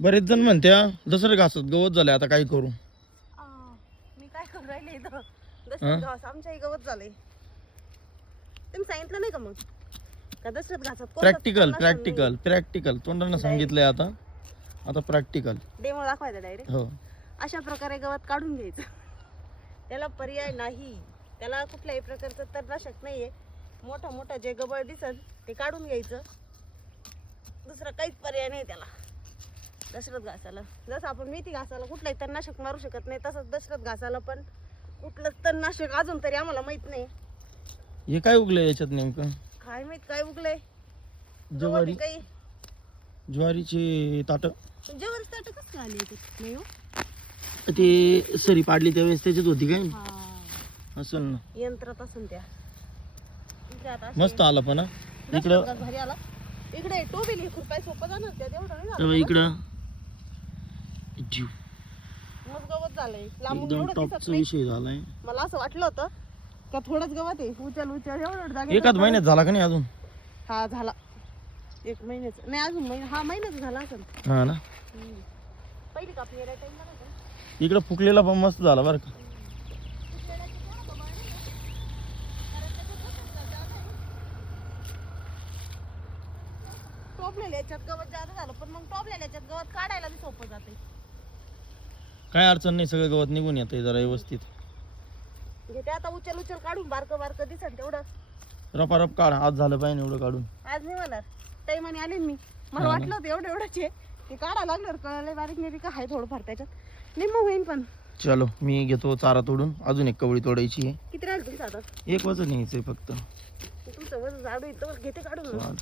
बरेच जण म्हणत्या दसऱ्या घासत गवत झाले, आता काय करू? मी काय करू राहिले इथं? दसऱ्यात घास आमच्याही गवत झालंय. तुम्ही सांगितलं नाही का मग का दसऱ्यात घासात प्रॅक्टिकल प्रॅक्टिकल प्रॅक्टिकल तोंडानं सांगितलंय. आता प्रॅक्टिकल डेमो दाखवायचा डायरेक्ट. हो. अशा प्रकारे गवत काढून घ्यायचं. त्याला पर्याय नाही, त्याला कुठल्याही प्रकारचं तणनाशक नाहीये. मोठा मोठा जे गवत दिसत ते काढून घ्यायचं, दुसरा काहीच पर्याय नाही त्याला. दशरथ घासाला जसं आपण मेथी घासाला कुठलाही तणनाशक मारू शकत नाही, तसंच दशरथ घासाला पण कुठलंच तणनाशक अजून तरी आम्हाला माहित नाही. हे काय उगलंय याच्यात नेमकं? काय माहित काय उगलंय. ज्वारी, काही ज्वारीची ताट. जेवण ताट कसं आले याच्यात? नाही हो, ते सरी पाडली त्यावेळेस त्याच्यात होती काय असेल ना, यंत्रात असून त्या. इकडे आता मस्त आला पण इकडं घास भारी आला. इकडे टोबील खुरपाय सोपं जाणार त्या तेवढं नाही तेव्हा झालं. इकडं मग गवत झालंय लांबून एकदम एवढं दिसत टॉपचा नाही. विषय झालाय. मला असं वाटलं होतं का थोडंच गवत आहे, उचल उचल एवढं जागे. एकाच महिन्यात झाला का नाही अजून? हा झाला, 1 महिन्याच नाही अजून महिना, हा महिनाच झाला असेल. हा ना. पहिली कापणी टाइम झाला होता. इकडं फुकलेला पण मस्त झाला बरं का. टोपलेल्या याच्यात गवत जादा झालं, पण मग टोपलेल्या याच्यात गवत काढायला बी सोपं जाते. काय अडचण नाही, सगळं गवत निघून येतंय जरा व्यवस्थित. घेते आता उचल उचल काढून बारकं बारकं दिसन तेवढं. रपारप काढ, आज झालं पाहिजे एवढं काढून. आज नाही म्हणणार, टाइमाने आले मी. मला वाटलं होतं एवढं एवढंच आहे, ते काढा लागल्यावर कळलं बारीक निरीक आहे थोडंफार त्याच्यात. निम्म होईन पण. चलो मी घेतो चारा तोडून, अजून एक कवळी तोडायची आहे. किती राहील तुमचं आता? एक वजन न्यायचंय फक्त. तुमचं वजन जाडू येतं, घेते काढून.